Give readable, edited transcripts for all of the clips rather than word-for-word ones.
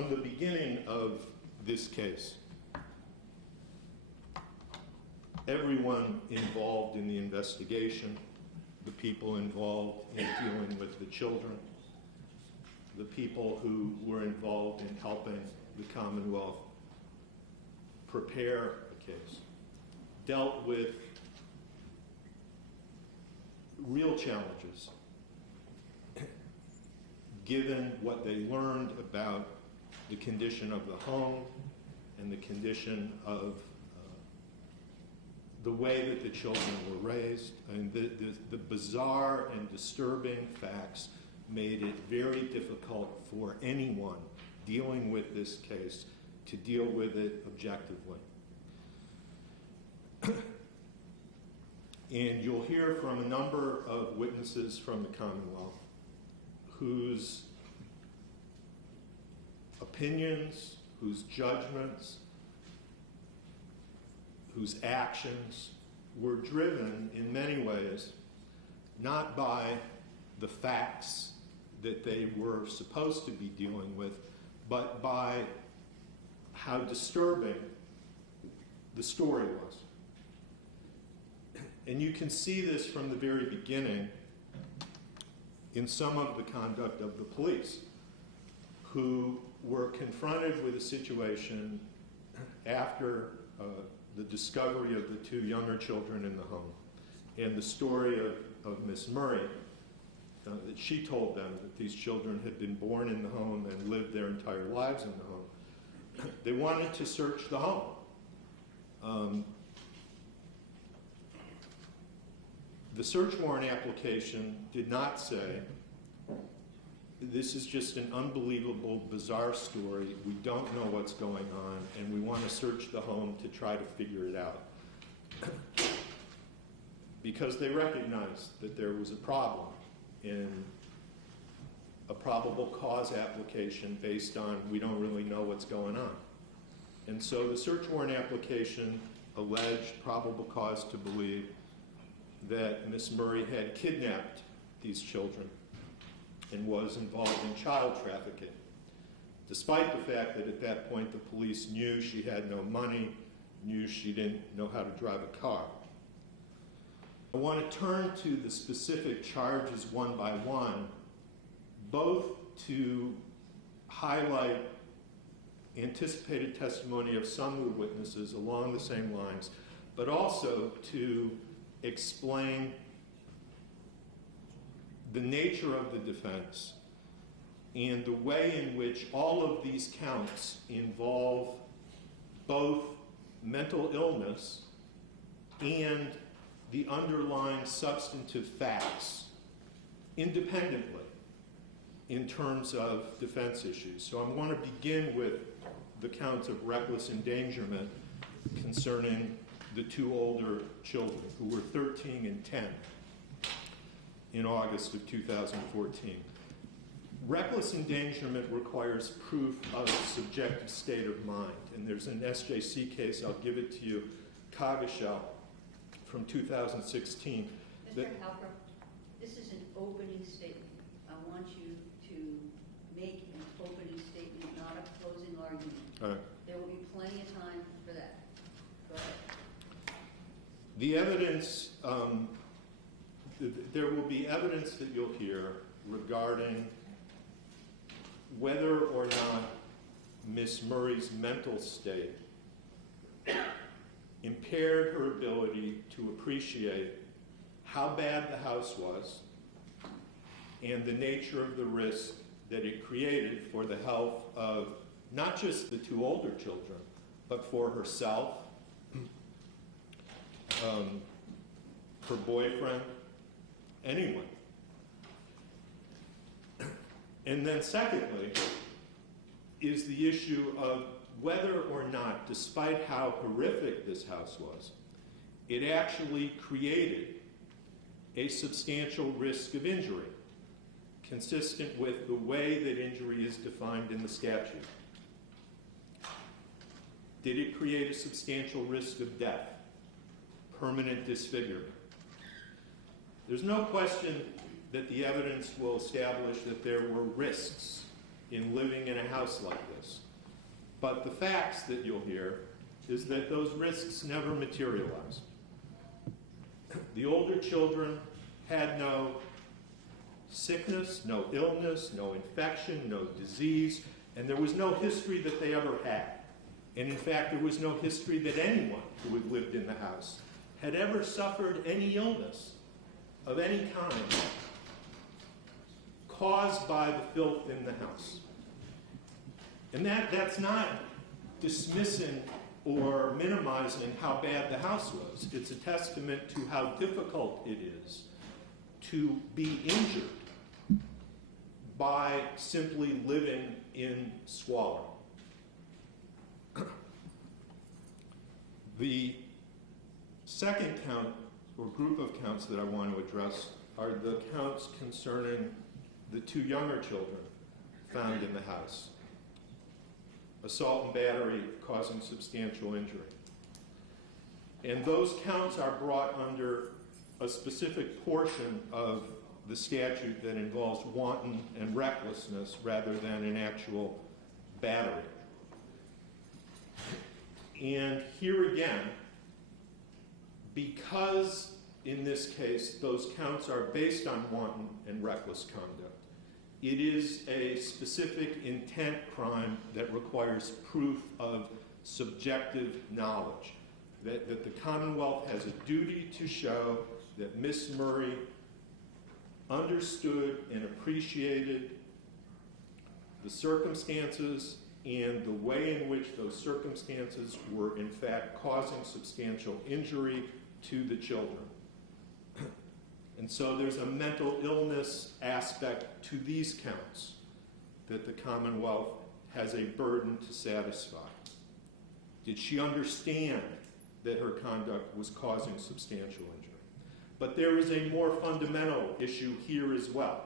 From the beginning of this case, everyone involved in the investigation, the people involved in dealing with the children, the people who were involved in helping the Commonwealth prepare a case, dealt with real challenges given what they learned about the condition of the home and the condition of the way that the children were raised. And the bizarre and disturbing facts made it very difficult for anyone dealing with this case to deal with it objectively. And you'll hear from a number of witnesses from the Commonwealth whose opinions, whose judgments, whose actions were driven in many ways not by the facts that they were supposed to be dealing with, but by how disturbing the story was. And you can see this from the very beginning in some of the conduct of the police, who were confronted with a situation after the discovery of the two younger children in the home, and the story of Miss Murray, that she told them that these children had been born in the home and lived their entire lives in the home. They wanted to search the home. The search warrant application did not say, this is just an unbelievable, bizarre story. We don't know what's going on, and we want to search the home to try to figure it out. Because they recognized that there was a problem in a probable cause application based on we don't really know what's going on. And so the search warrant application alleged probable cause to believe that Miss Murray had kidnapped these children and was involved in child trafficking, despite the fact that at that point the police knew she had no money, knew she didn't know how to drive a car. I want to turn to the specific charges one by one, both to highlight anticipated testimony of some of the witnesses along the same lines, but also to explain the nature of the defense and the way in which all of these counts involve both mental illness and the underlying substantive facts independently in terms of defense issues. So I'm going to begin with the counts of reckless endangerment concerning the two older children who were 13 and 10 in August of 2014. Reckless endangerment requires proof of subjective state of mind. And there's an SJC case, I'll give it to you, Coggeshall, from 2016. Mr. Halper, this is an opening statement. I want you to make an opening statement, not a closing argument. All right. There will be plenty of time for that. Go ahead. The evidence, there will be evidence that you'll hear regarding whether or not Miss Murray's mental state impaired her ability to appreciate how bad the house was and the nature of the risk that it created for the health of not just the two older children, but for herself, her boyfriend, anyone. And then secondly is the issue of whether or not, despite how horrific this house was, it actually created a substantial risk of injury, consistent with the way that injury is defined in the statute. Did it create a substantial risk of death, permanent disfigurement? There's no question that the evidence will establish that there were risks in living in a house like this. But the facts that you'll hear is that those risks never materialized. The older children had no sickness, no illness, no infection, no disease, and there was no history that they ever had. And in fact, there was no history that anyone who had lived in the house had ever suffered any illness of any kind caused by the filth in the house. And that's not dismissing or minimizing how bad the house was. It's a testament to how difficult it is to be injured by simply living in squalor. The second count, or group of counts that I want to address, are the counts concerning the two younger children found in the house. Assault and battery causing substantial injury. And those counts are brought under a specific portion of the statute that involves wanton and recklessness rather than an actual battery. And here again, because in this case those counts are based on wanton and reckless conduct, it is a specific intent crime that requires proof of subjective knowledge, that the Commonwealth has a duty to show that Miss Murray understood and appreciated the circumstances and the way in which those circumstances were in fact causing substantial injury to the children. And so there's a mental illness aspect to these counts that the Commonwealth has a burden to satisfy. Did she understand that her conduct was causing substantial injury? But there is a more fundamental issue here as well,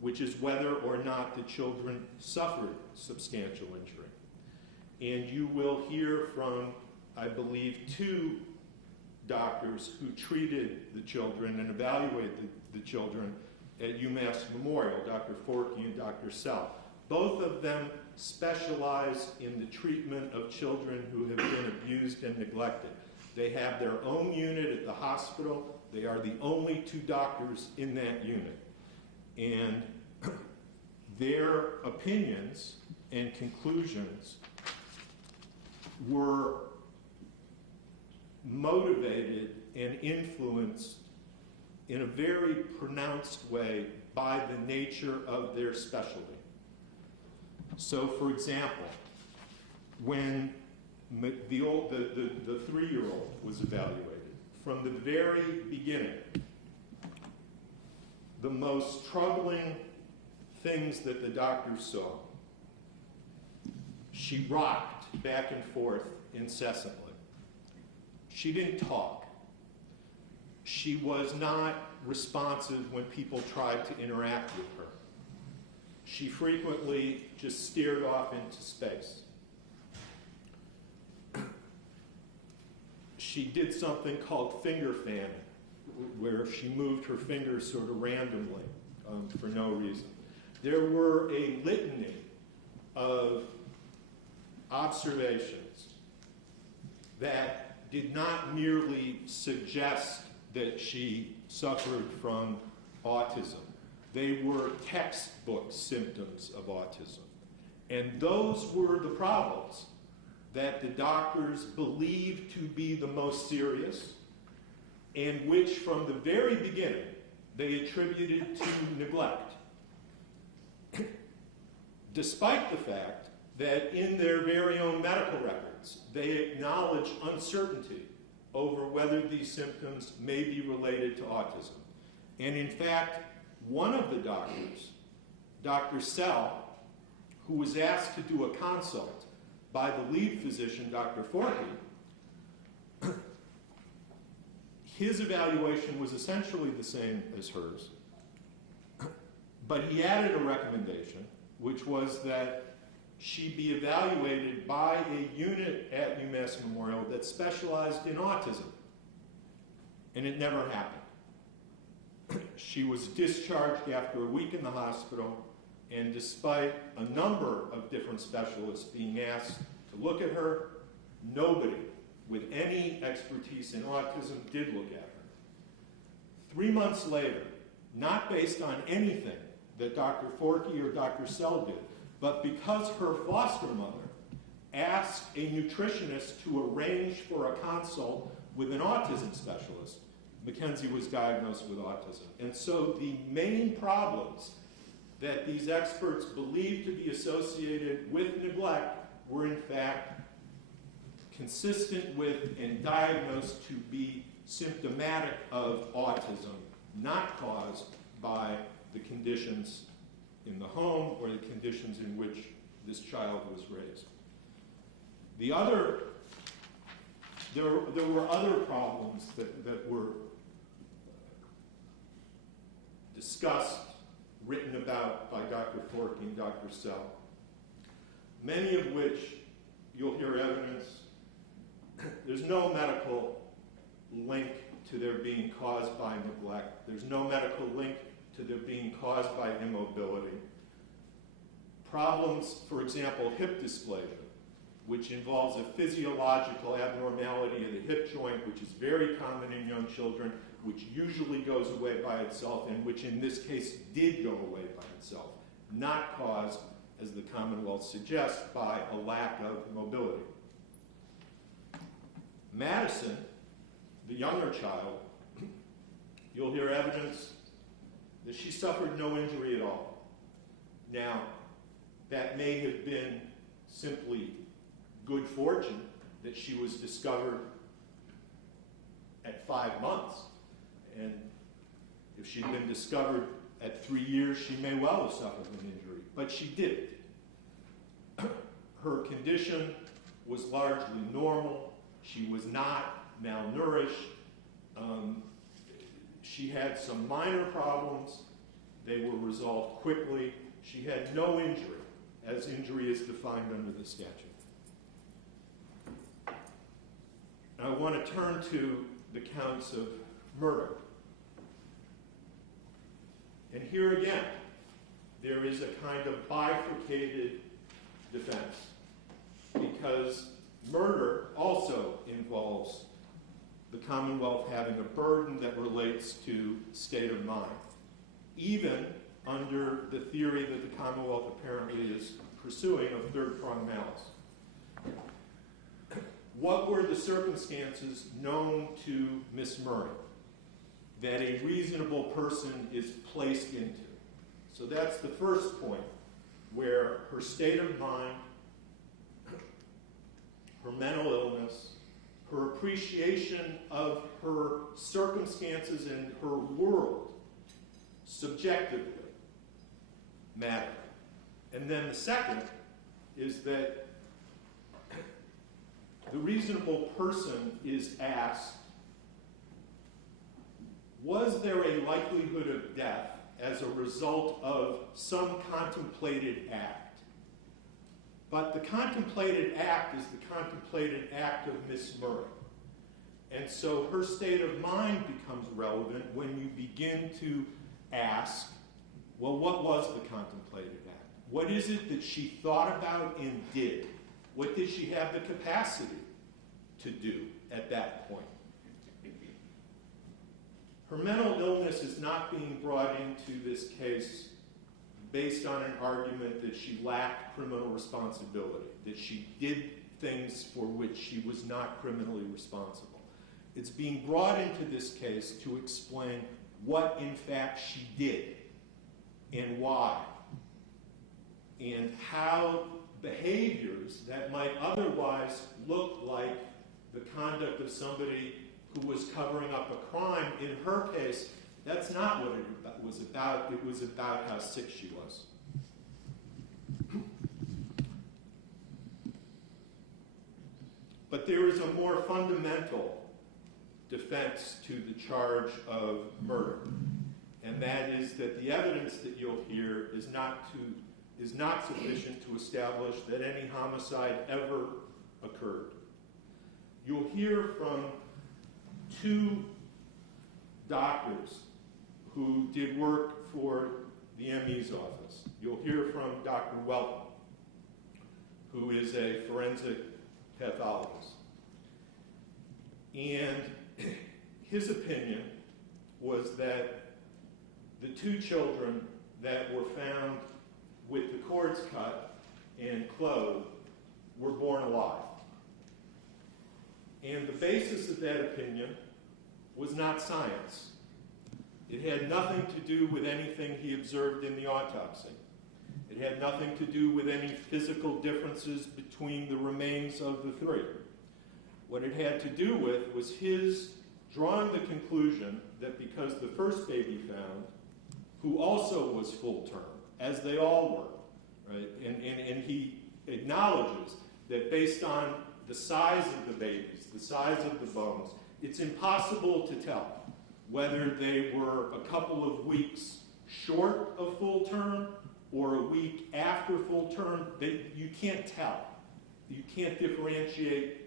which is whether or not the children suffered substantial injury. And you will hear from, I believe, two doctors who treated the children and evaluated the children at UMass Memorial, Dr. Forkey and Dr. Sell. Both of them specialize in the treatment of children who have been abused and neglected. They have their own unit at the hospital. They are the only two doctors in that unit. And their opinions and conclusions were motivated and influenced in a very pronounced way by the nature of their specialty. So, for example, when the 3-year-old was evaluated, from the very beginning, the most troubling things that the doctors saw, she rocked back and forth incessantly. She didn't talk. She was not responsive when people tried to interact with her. She frequently just stared off into space. She did something called finger fanning, where she moved her fingers sort of randomly for no reason. There were a litany of observations that did not merely suggest that she suffered from autism. They were textbook symptoms of autism. And those were the problems that the doctors believed to be the most serious, and which from the very beginning they attributed to neglect. Despite the fact that in their very own medical records, they acknowledge uncertainty over whether these symptoms may be related to autism. And in fact, one of the doctors, Dr. Sell, who was asked to do a consult by the lead physician, Dr. Forkey, his evaluation was essentially the same as hers, but he added a recommendation, which was that she be evaluated by a unit at UMass Memorial that specialized in autism. And it never happened. She was discharged after a week in the hospital, And despite a number of different specialists being asked to look at her, nobody with any expertise in autism did look at her. 3 months later, not based on anything that Dr. Forkey or Dr. Sell did, but because her foster mother asked a nutritionist to arrange for a consult with an autism specialist, Mackenzie was diagnosed with autism. And so the main problems that these experts believed to be associated with neglect were in fact consistent with and diagnosed to be symptomatic of autism, not caused by the conditions in the home or the conditions in which this child was raised. There were other problems that were discussed, written about by Dr. Forkey and Dr. Sell, many of which you'll hear evidence. There's no medical link to their being caused by neglect. There's no medical link to their being caused by immobility. Problems, for example, hip dysplasia, which involves a physiological abnormality of the hip joint, which is very common in young children, which usually goes away by itself, and which in this case did go away by itself, not caused, as the Commonwealth suggests, by a lack of mobility. Madison, the younger child, you'll hear evidence that she suffered no injury at all. Now, that may have been simply good fortune that she was discovered at 5 months. And if she'd been discovered at 3 years, she may well have suffered an injury, but she didn't. Her condition was largely normal. She was not malnourished. She had some minor problems. They were resolved quickly. She had no injury, as injury is defined under the statute. I want to turn to the counts of murder. And here again, there is a kind of bifurcated defense, because murder also involves the Commonwealth having a burden that relates to state of mind, even under the theory that the Commonwealth apparently is pursuing of third-pronged malice. What were the circumstances known to Miss Murray that a reasonable person is placed into? So that's the first point, where her state of mind, her mental illness, her appreciation of her circumstances and her world subjectively matter. And then the second is that the reasonable person is asked, was there a likelihood of death as a result of some contemplated act? But the contemplated act is the contemplated act of Miss Murray. And so her state of mind becomes relevant when you begin to ask, well, what was the contemplated act? What is it that she thought about and did? What did she have the capacity to do at that point? Her mental illness is not being brought into this case based on an argument that she lacked criminal responsibility, that she did things for which she was not criminally responsible. It's being brought into this case to explain what, in fact, she did and why, and how behaviors that might otherwise look like the conduct of somebody who was covering up a crime, in her case, that's not what it was about. It was about how sick she was. But there is a more fundamental defense to the charge of murder, and that is that the evidence that you'll hear is not sufficient to establish that any homicide ever occurred. You'll hear from 2 doctors who did work for the ME's office. You'll hear from Dr. Welton, who is a forensic pathologist. And his opinion was that the two children that were found with the cords cut and clothed were born alive. And the basis of that opinion was not science. It had nothing to do with anything he observed in the autopsy. It had nothing to do with any physical differences between the remains of the three. What it had to do with was his drawing the conclusion that because the first baby found, who also was full term, as they all were, right? And he acknowledges that based on the size of the babies, the size of the bones, it's impossible to tell whether they were a couple of weeks short of full term or a week after full term. You can't tell. You can't differentiate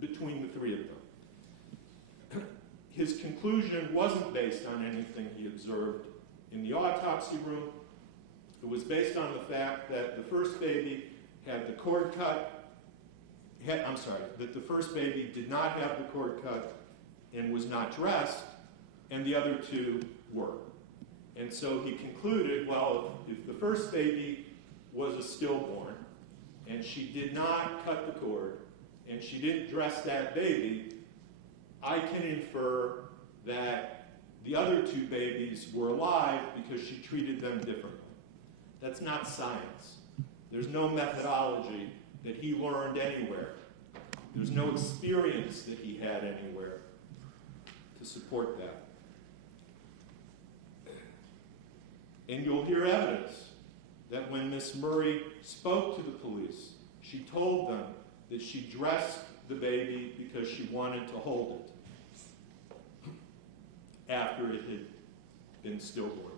between the three of them. His conclusion wasn't based on anything he observed in the autopsy room. It was based on the fact that the first baby had the cord cut. That the first baby did not have the cord cut and was not dressed, and the other two were. And so he concluded, well, if the first baby was a stillborn, and she did not cut the cord, and she didn't dress that baby, I can infer that the other two babies were alive because she treated them differently. That's not science. There's no methodology that he learned anywhere. There's no experience that he had anywhere to support that. And you'll hear evidence that when Miss Murray spoke to the police, she told them that she dressed the baby because she wanted to hold it after it had been stillborn.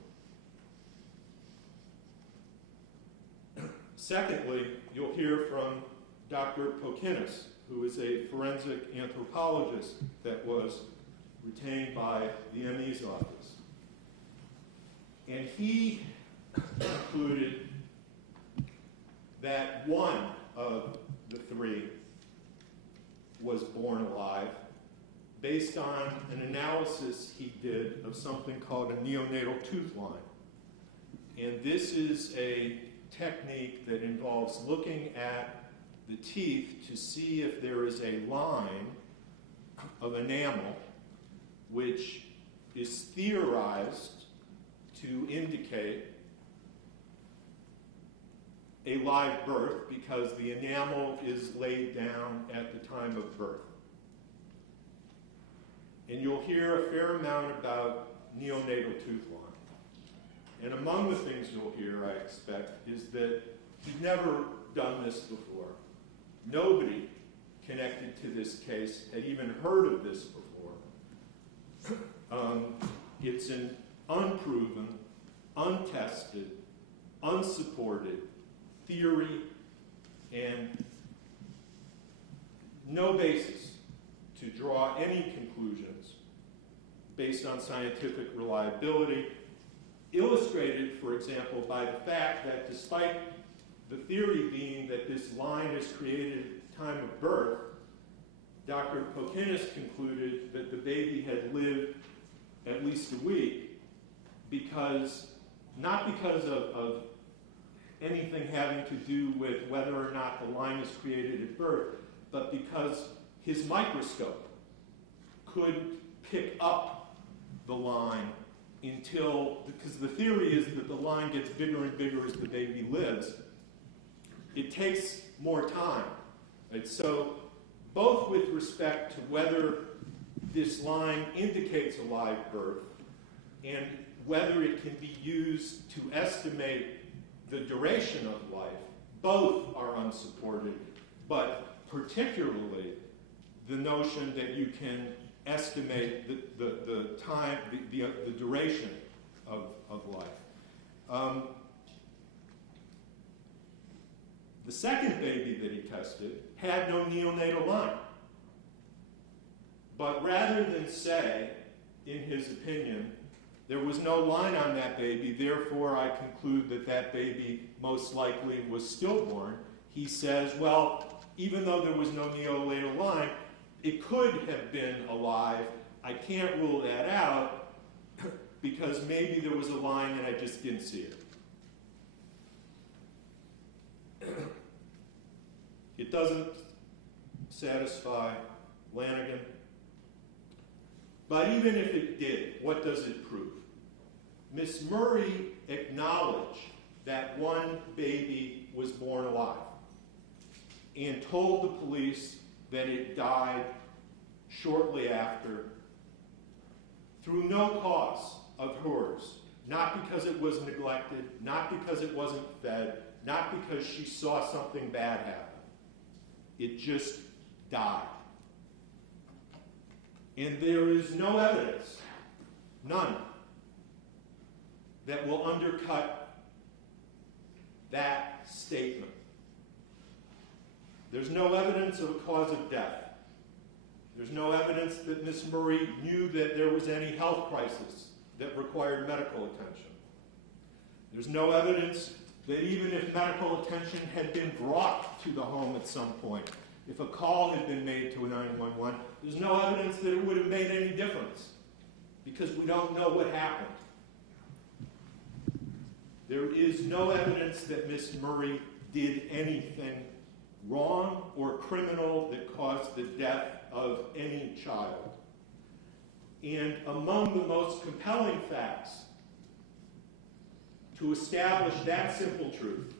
Secondly, you'll hear from Dr. Pokinis, who is a forensic anthropologist that was retained by the ME's office. And he concluded that one of the three was born alive based on an analysis he did of something called a neonatal tooth line. And this is a technique that involves looking at the teeth to see if there is a line of enamel which is theorized to indicate a live birth because the enamel is laid down at the time of birth. And you'll hear a fair amount about neonatal tooth line. And among the things you'll hear, I expect, is that he's never done this before. Nobody connected to this case had even heard of this before. It's an unproven, untested, unsupported theory and no basis to draw any conclusions based on scientific reliability, illustrated, for example, by the fact that despite the theory being that this line is created at the time of birth, Dr. Pokinis concluded that the baby had lived at least a week not because of anything having to do with whether or not the line is created at birth, but because his microscope could pick up the line because the theory is that the line gets bigger and bigger as the baby lives. It takes more time. Right? So both with respect to whether this line indicates a live birth and whether it can be used to estimate the duration of life, both are unsupported, but particularly the notion that you can estimate the time, the duration of life. The second baby that he tested had no neonatal line. But rather than say, in his opinion, There was no line on that baby, therefore I conclude that that baby most likely was stillborn. He says, well, even though there was no neonatal line, it could have been alive. I can't rule that out because maybe there was a line and I just didn't see it. It doesn't satisfy Lanigan. But even if it did, what does it prove? Miss Murray acknowledged that one baby was born alive and told the police that it died shortly after through no cause of hers, not because it was neglected, not because it wasn't fed, not because she saw something bad happen. It just died. And there is no evidence, none, that will undercut that statement. There's no evidence of a cause of death. There's no evidence that Miss Murray knew that there was any health crisis that required medical attention. There's no evidence that even if medical attention had been brought to the home at some point, if a call had been made to a 911, there's no evidence that it would have made any difference because we don't know what happened. There is no evidence that Miss Murray did anything wrong or criminal that caused the death of any child. And among the most compelling facts to establish that simple truth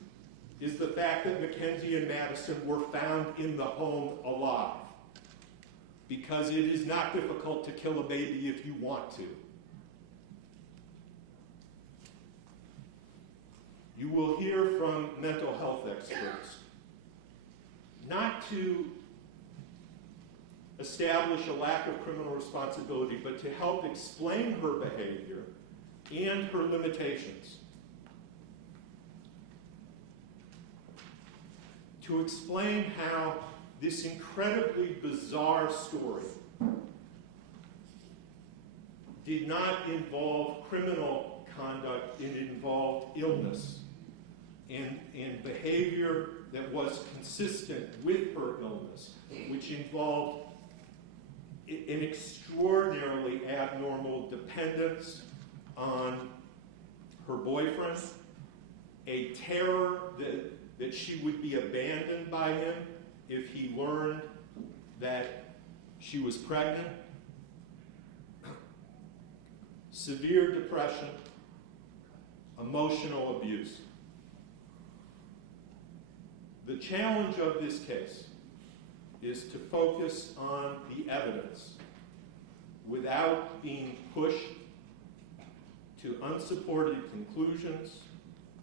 is the fact that Mackenzie and Madison were found in the home alive. Because it is not difficult to kill a baby if you want to. You will hear from mental health experts not to establish a lack of criminal responsibility, but to help explain her behavior and her limitations. To explain how this incredibly bizarre story did not involve criminal conduct, it involved illness and behavior that was consistent with her illness, which involved an extraordinarily abnormal dependence on her boyfriend, a terror that she would be abandoned by him if he learned that she was pregnant, severe depression, emotional abuse. The challenge of this case is to focus on the evidence without being pushed to unsupported conclusions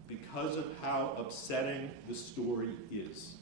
because of how upsetting the story is.